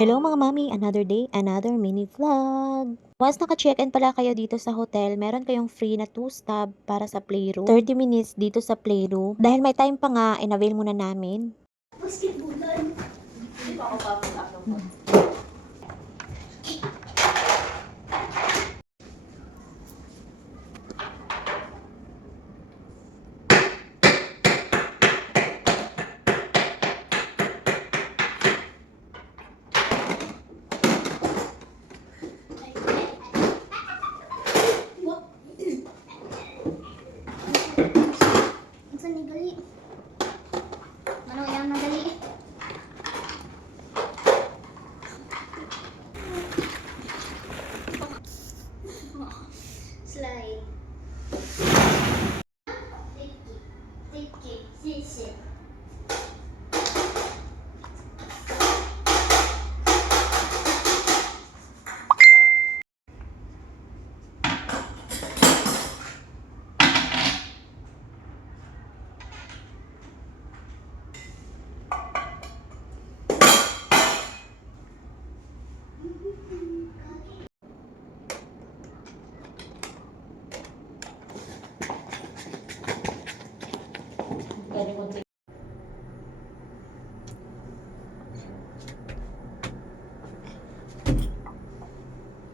Hello mga mami, another day, another mini vlog. Once naka-check-in pala kayo dito sa hotel, meron kayong free na 2 stop para sa playroom. 30 minutes dito sa playroom. Dahil may time pa nga, in-avail muna namin. Basketballan. Hindi pa ako papag-upload mo. Slide. Take it, sit.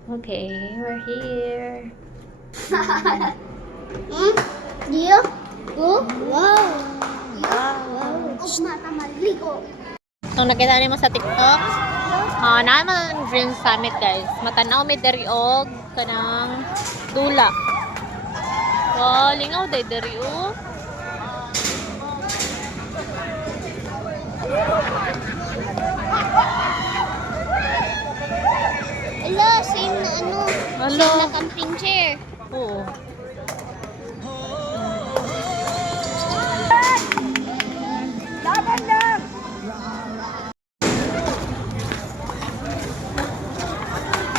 Okay, we're here. Dia? Oh, wow. Wow. Oh, mata maligo. So, nakita niyo mo sa TikTok? Naman ang Dream Summit, guys. Matanaw may dari og kanang dula. Wow, lingaw day dari og. Ala, same na ano. Hello. Same na camping chair. Oo.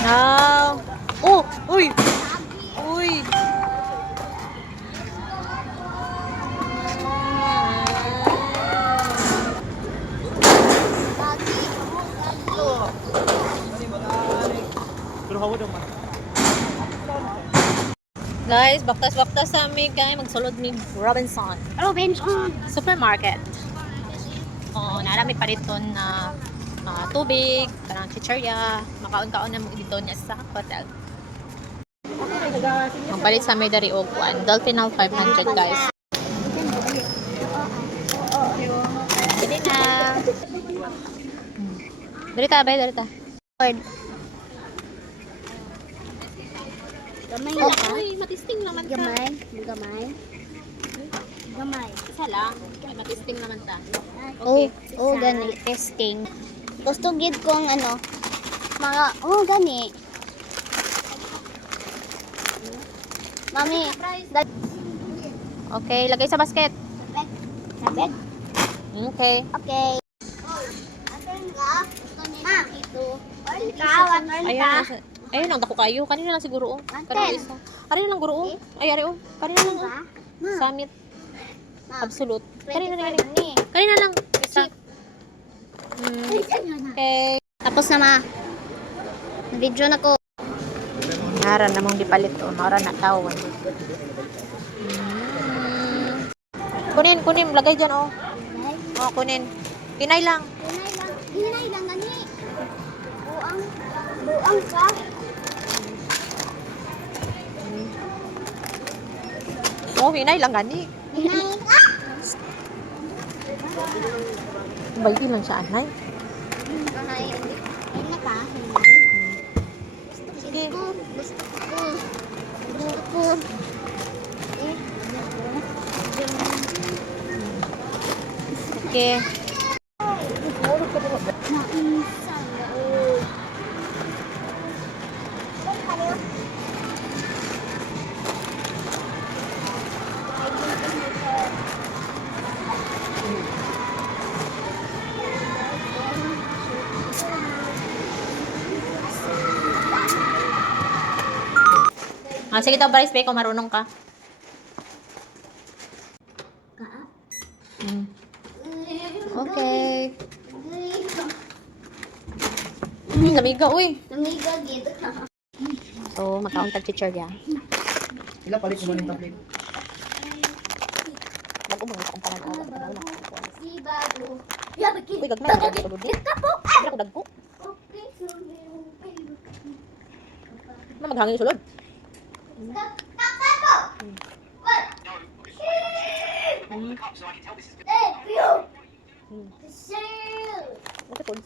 Now. Oh, uy. Uy. Guys, baktas-baktas sa amin kay magsulod ni Robinson Supermarket. Oo, narami pa dito na tubig, parang chichirya, makaon-kaon na mo dito niya sa hotel. Ang palit sa may dari og one, Delfinal 500 guys. Pwede na. Darita, bay, darita. Gamay na ka? Uy, matisting naman ka. Gamay? Gamay. Isa lang. Ay, matisting naman ta. Oh, gani. Testing. Gusto gid ko ang ano. Mga, gani. Mami, Okay, lagay sa basket. Sabit? Okay. Okay. Atin ka? Gusto niya dito. Ayun, ayun ang dako kayo. Kanina lang siguro. Kanina isa. Ari na lang guro. Ay, ari oh. Kanina lang. Summit. Absolute. Kanina lang. Kanina lang. Isa. Okay. Tapos na ma. Video na ko. Nara namang dipalit o. Nara na tawon. Kunin. Lagay dyan oh. Oh, kunin. Hinay lang. Hinay lang gani. Buang ka. Oh, hinay lang gani. Hinay. Baldi lang siya, anay. Hinay. Hinay na ka. Hinay. Sige. Gusto ko. Okay. Sige daw, Bryce, kung marunong ka. Okay. Lamiga, uy. Namiga gid. So, magkaon tag teacher ya. Ila palit mo ning tablet. Bago mo sa kumparan ako. Si bago. Ya bagi. Uy, gagmay ka dito. Dito ko dagko. Na maghangin yung sulod. Okay, cool.